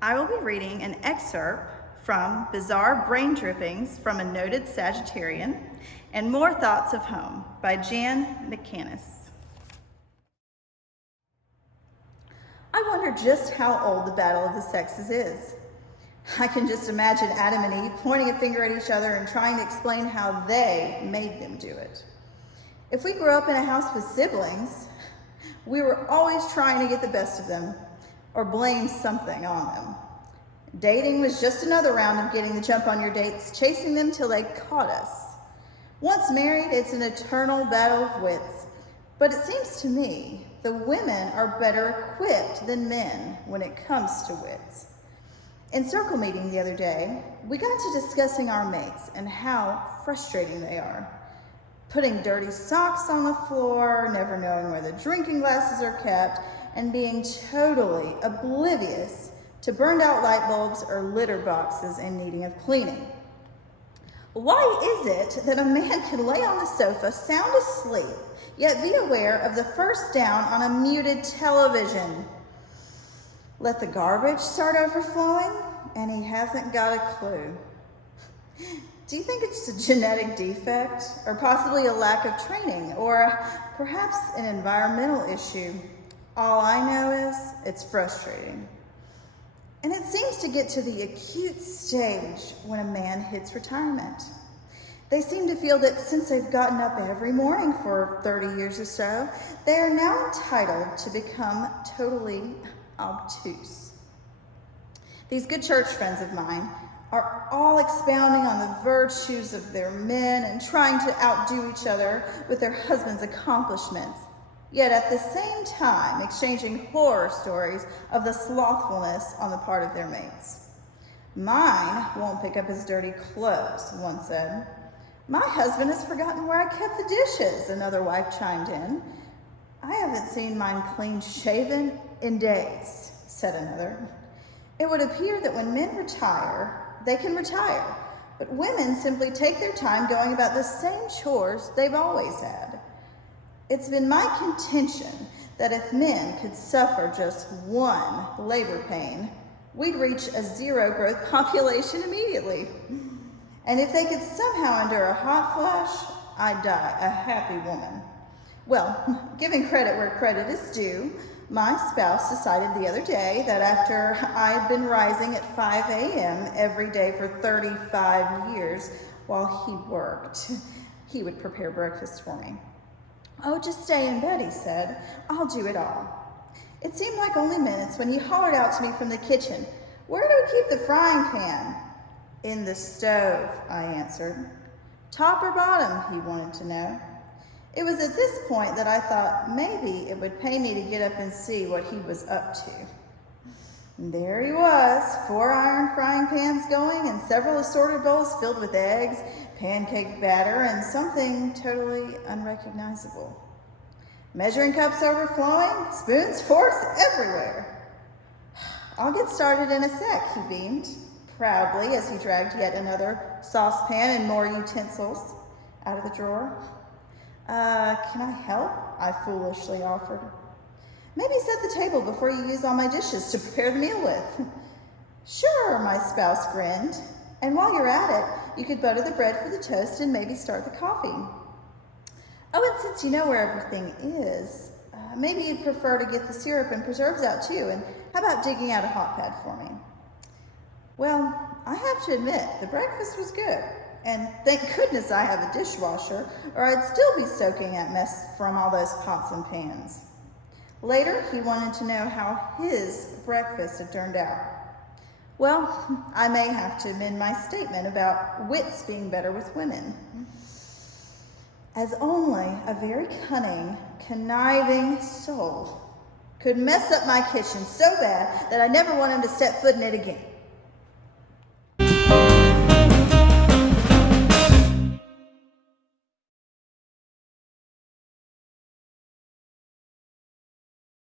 I will be reading an excerpt from Bizarre Brain Drippings from a Noted Sagittarian and More Thoughts of Home by Jan McCannis. I wonder just how old the battle of the sexes is. I can just imagine Adam and Eve pointing a finger at each other and trying to explain how they made them do it. If we grew up in a house with siblings, we were always trying to get the best of them or blame something on them. Dating was just another round of getting the jump on your dates, chasing them till they caught us. Once married, it's an eternal battle of wits. But it seems to me the women are better equipped than men when it comes to wits. In circle meeting the other day, we got to discussing our mates and how frustrating they are. Putting dirty socks on the floor, never knowing where the drinking glasses are kept, and being totally oblivious to burned out light bulbs or litter boxes in needing of cleaning. Why is it that a man can lay on the sofa sound asleep, yet be aware of the first down on a muted television? Let the garbage start overflowing, and he hasn't got a clue. Do you think it's a genetic defect, or possibly a lack of training, or perhaps an environmental issue? All I know is it's frustrating. And it seems to get to the acute stage when a man hits retirement. They seem to feel that since they've gotten up every morning for 30 years or so, they are now entitled to become totally obtuse. These good church friends of mine are all expounding on the virtues of their men and trying to outdo each other with their husbands' accomplishments, yet at the same time exchanging horror stories of the slothfulness on the part of their mates. Mine won't pick up his dirty clothes, one said. My husband has forgotten where I kept the dishes, another wife chimed in. I haven't seen mine clean shaven in days, said another. It would appear that when men retire, they can retire, but women simply take their time going about the same chores they've always had. It's been my contention that if men could suffer just one labor pain, we'd reach a zero-growth population immediately. And if they could somehow endure a hot flash, I'd die a happy woman. Well, giving credit where credit is due, my spouse decided the other day that after I had been rising at 5 a.m. every day for 35 years while he worked, he would prepare breakfast for me. Oh, just stay in bed, he said. I'll do it all. It seemed like only minutes when he hollered out to me from the kitchen, Where do we keep the frying pan? In the stove, I answered. Top or bottom, he wanted to know. It was at this point that I thought maybe it would pay me to get up and see what he was up to. And there he was, 4 iron frying pans going and several assorted bowls filled with eggs, pancake batter, and something totally unrecognizable. Measuring cups overflowing, spoons, forks everywhere. I'll get started in a sec, he beamed proudly as he dragged yet another saucepan and more utensils out of the drawer. Can I help? I foolishly offered. Maybe set the table before you use all my dishes to prepare the meal with. Sure, my spouse grinned. And while you're at it, you could butter the bread for the toast and maybe start the coffee. Oh, and since you know where everything is, maybe you'd prefer to get the syrup and preserves out too, and how about digging out a hot pad for me? Well, I have to admit, the breakfast was good, and thank goodness I have a dishwasher, or I'd still be soaking that mess from all those pots and pans. Later, he wanted to know how his breakfast had turned out. Well, I may have to amend my statement about wits being better with women, as only a very cunning, conniving soul could mess up my kitchen so bad that I never want him to step foot in it again.